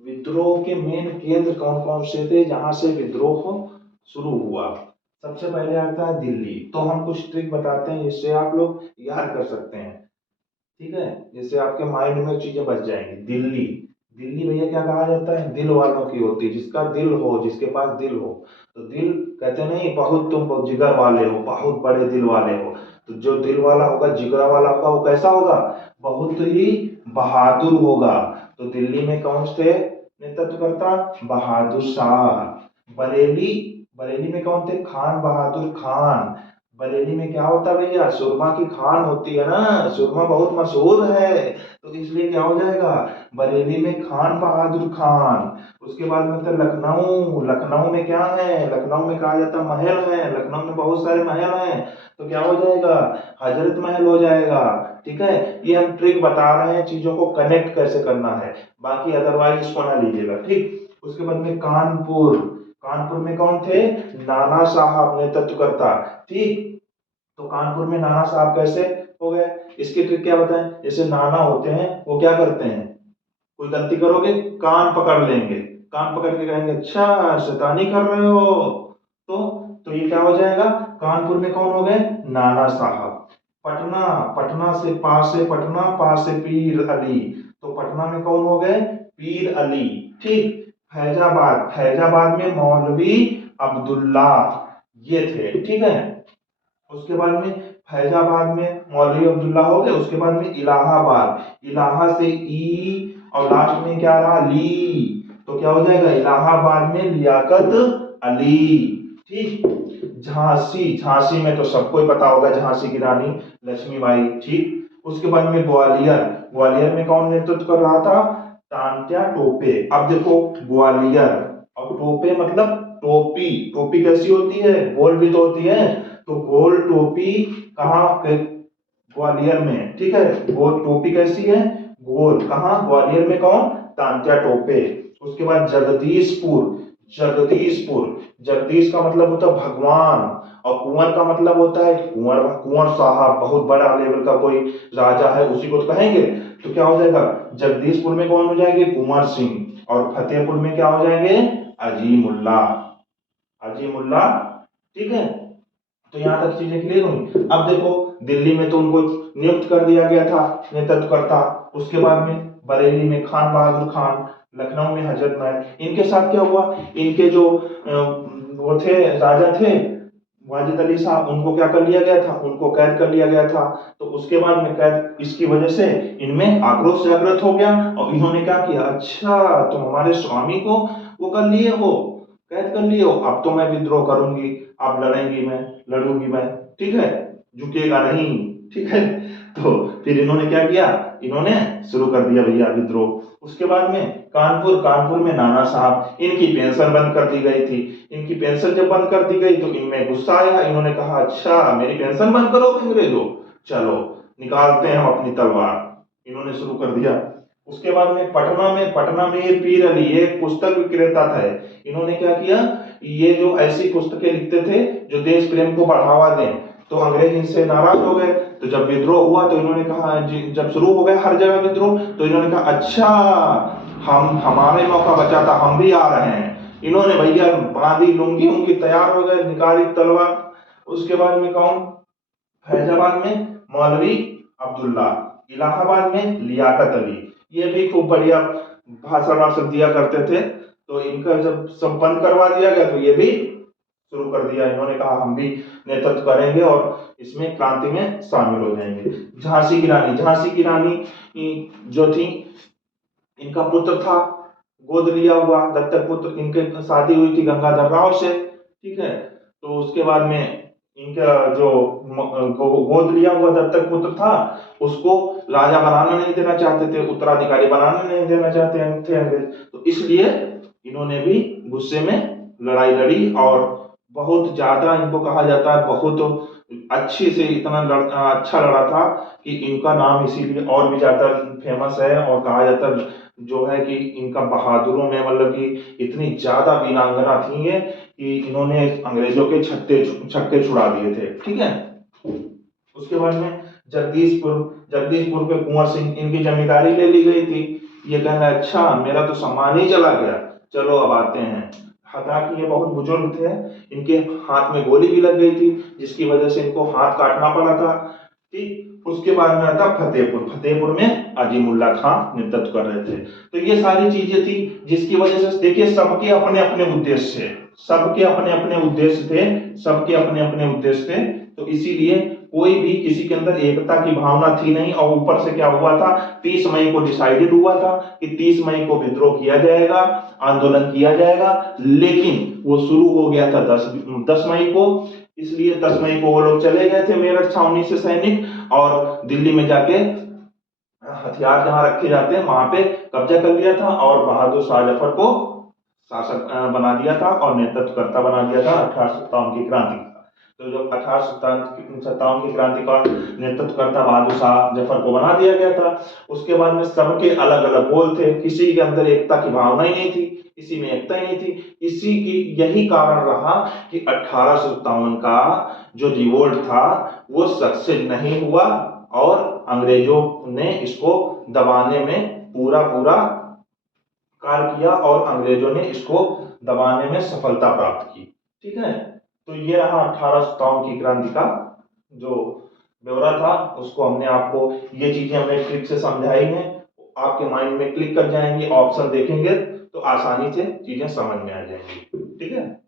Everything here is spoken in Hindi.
विद्रोह के मेन केंद्र कौन कौन से थे जहां से विद्रोह शुरू हुआ? सबसे पहले आता है दिल्ली। तो हम कुछ ट्रिक बताते हैं जिससे आप लोग याद कर सकते हैं, ठीक है, जिससे आपके माइंड में चीजें बच जाएंगी। दिल्ली, दिल्ली भैया क्या कहा जाता है? दिल वालों की होती है, जिसका दिल हो, जिसके पास दिल हो। तो दिल कहते नहीं, बहुत तुम जिगर वाले हो, बहुत बड़े दिल वाले हो। तो जो दिल वाला होगा, जिगरा वाला होगा, वो कैसा होगा? बहुत ही बहादुर होगा। तो दिल्ली में कौन थे नेतृत्वकर्ता? बहादुर शाह। बरेली, बरेली में कौन थे? खान बहादुर खान। बरेली में क्या होता है भैया? सुरमा की खान होती है ना, सुरमा बहुत मशहूर है। तो इसलिए क्या हो जाएगा? बरेली में खान बहादुर खान। उसके बाद में तो लखनऊ, लखनऊ में क्या है? लखनऊ में कहा जाता है महल है, लखनऊ में बहुत सारे महल हैं। तो क्या हो जाएगा? हजरत महल हो जाएगा। ठीक है, ये हम ट्रिक बता रहे हैं, चीजों को कनेक्ट कैसे करना है, बाकी अदरवाइज इसको ना लीजिएगा, ठीक। उसके बाद में कानपुर, कानपुर में कौन थे? नाना साहब नेतृत्वकर्ता, ठीक। तो कानपुर में नाना साहब कैसे हो गए? इसकी ट्रिक क्या बताएं? जैसे नाना होते हैं, वो क्या करते हैं? कोई गलती करोगे, कान पकड़ लेंगे, कान पकड़ के कहेंगे अच्छा शैतानी कर रहे हो। तो तो ये क्या हो जाएगा? कानपुर में कौन हो गए? नाना साहब। पटना, पटना से पास से पटना, पास से पीर अली। तो पटना में कौन हो गए? पीर अली, ठीक। फैजाबाद, फैजाबाद में मौलवी अब्दुल्ला, ये थे, ठीक है। उसके बाद में फैजाबाद में मौलवी अब्दुल्ला हो गए। उसके बाद में इलाहाबाद, इलाहा से ई और लास्ट में क्या रहा? ली। तो क्या हो जाएगा? इलाहाबाद में लियाकत अली, ठीक। झांसी, झांसी में तो सबको ही पता होगा, झांसी की रानी लक्ष्मीबाई, ठीक। उसके बाद में ग्वालियर, ग्वालियर में कौन नेतृत्व कर रहा था? तांत्या टोपे। अब देखो ग्वालियर और टोपे मतलब टोपी, टोपी कैसी होती है? गोल भी तो होती है। तो गोल टोपी कहाँ? ग्वालियर में, ठीक है। गोल टोपी कैसी है? गोल। कहाँ? ग्वालियर में। कौन? तांत्या टोपे। उसके बाद जगदीशपुर, जगदीशपुर, जगदीश का मतलब होता है भगवान, और कुंवर का मतलब होता है कुंवर, कुंवर साहब, बहुत बड़ा लेवल का कोई राजा है, उसी को तो कहेंगे। तो क्या हो जाएगा? जगदीशपुर में कौन हो जाएंगे? कुंवर सिंह। और फतेहपुर में क्या हो जाएंगे? अजीमुल्ला, अजीमुल्ला, ठीक है। तो यहाँ तक चीजें क्लियर हुई। अब देखो दिल्ली में तो उनको नियुक्त कर दिया गया था नेतृत्वकर्ता। उसके बाद में बरेली में खान बहादुर खान, लखनऊ में हजरत महल। इनके साथ क्या हुआ? इनके जो वो थे, राजा थे वाजिद अली साहब, उनको क्या कर लिया गया था? उनको कैद कर लिया गया था। तो उसके बाद में कैद, इसकी वजह से इनमें आक्रोश जागृत हो गया और इन्होंने क्या किया? अच्छा तुम हमारे स्वामी को वो कर लिए हो, कैद कर लिए हो, अब तो मैं विद्रोह करूंगी, अब लड़ेंगी मैं, लड़ूंगी मैं, ठीक है, झुकेगा नहीं, ठीक है। तो फिर इन्होंने क्या किया? इन्होंने शुरू कर दिया भैया विद्रोह। उसके बाद में कानपुर, कानपुर में नाना साहब, इनकी पेंशन बंद कर दी गई थी। इनकी पेंशन जब बंद कर दी गई तो इनमें गुस्सा आया, इन्होंने कहा अच्छा मेरी पेंशन बंद करोगे अंग्रेजों, चलो निकालते हैं हम अपनी तलवार, इन्होंने शुरू कर दिया। उसके बाद में पटना में, पटना में ये पीर अली, ये पुस्तक विक्रेता था, इन्होंने क्या किया? ये जो ऐसी पुस्तकें लिखते थे जो देश प्रेम को बढ़ावा दें, तो अंग्रेज इनसे नाराज हो गए। तो जब विद्रोह हुआ तो इन्होंने कहा, जब शुरू हो गया हर जगह विद्रोह, तो इन्होंने कहा अच्छा हम, हमारे मौका बचा था, हम भी आ रहे हैं। इन्होंने भैया बांधी लुंगी उनकी, तैयार हो गए, निकाली तलवार। उसके बाद में कौन? फैजाबाद में मौलवी अब्दुल्ला, इलाहाबाद में लियाकत अली, ये भी खूब बढ़िया भाषण वाषण दिया करते थे। तो इनका जब सब बंद करवा दिया गया तो ये भी शुरू कर दिया, इन्होंने कहा हम भी नेतृत्व करेंगे और इसमें क्रांति में शामिल हो जाएंगे। झांसी की रानी, झांसी की रानी जो थी, इनका पुत्र था गोद लिया हुआ दत्तक पुत्र, इनके शादी हुई थी गंगाधर राव से, ठीक है। तो उसके बाद में इनका जो गोद लिया हुआ दत्तक पुत्र था, उसको राजा बनाना नहीं देना चाहते थे, उत्तराधिकारी बनाना नहीं देना चाहते थे अंग्रेज। तो इसलिए इन्होंने भी गुस्से में लड़ाई लड़ी और बहुत ज्यादा, इनको कहा जाता है बहुत अच्छे से, इतना अच्छा लड़ा था कि इनका नाम इसीलिए और भी ज्यादा फेमस है। और कहा जाता है जो है कि इनका बहादुरों में, मतलब कि इतनी ज्यादा वीरांगना थी ये कि इन्होंने अंग्रेजों के छक्के छुड़ा दिए थे, ठीक है। उसके बाद में जगदीशपुर, जगदीशपुर पे कुंवर सिंह, इनकी जमींदारी ले ली गई थी। ये कह रहा है अच्छा मेरा तो सामान ही चला गया, चलो अब आते हैं। हालांकि ये बहुत बुजुर्ग थे, इनके हाथ में गोली भी लग गई थी जिसकी वजह से इनको हाथ काटना पड़ा था। ठीक, उसके बाद में आता फतेहपुर। फतेहपुर में अजीमुल्ला खां नेतृत्व कर रहे थे। तो ये सारी चीजें थी जिसकी वजह से देखिए सबके अपने अपने उद्देश्य थे, सबके अपने अपने उद्देश्य थे, सबके अपने अपने उद्देश्य थे। तो इसीलिए कोई भी किसी के अंदर एकता की भावना थी नहीं। और ऊपर से क्या हुआ था, 30 मई को डिसाइडेड हुआ था कि 30 मई को विद्रोह किया जाएगा, आंदोलन किया जाएगा। लेकिन वो शुरू हो गया था 10 मई को। इसलिए 10 मई को वो लोग चले गए थे मेरठ छावनी से सैनिक, और दिल्ली में जाके हथियार जहां रखे जाते हैं वहां पे कब्जा कर लिया था और बहादुर शाह जफर को शासक बना दिया था और नेतृत्वकर्ता बना दिया था 1857 की क्रांति का। तो जब 1857 की क्रांति का नेतृत्वकर्ता बहादुर शाह जफर को बना दिया गया था, उसके बाद में सबके अलग अलग गोल थे, किसी के अंदर एकता की भावना ही नहीं थी, किसी में एकता ही नहीं थी। इसी की यही कारण रहा कि 1857 का जो रिवोल्ट था वो सक्सेस नहीं हुआ और अंग्रेजों ने इसको दबाने में पूरा पूरा कार्य किया और अंग्रेजों ने इसको दबाने में सफलता प्राप्त की। ठीक है, तो ये रहा 1857 की क्रांति का जो ब्यौरा था, उसको हमने आपको ये चीजें हमने ट्रिक से समझाई हैं। आपके माइंड में क्लिक कर जाएंगी, ऑप्शन देखेंगे तो आसानी से चीजें समझ में आ जाएंगी। ठीक है।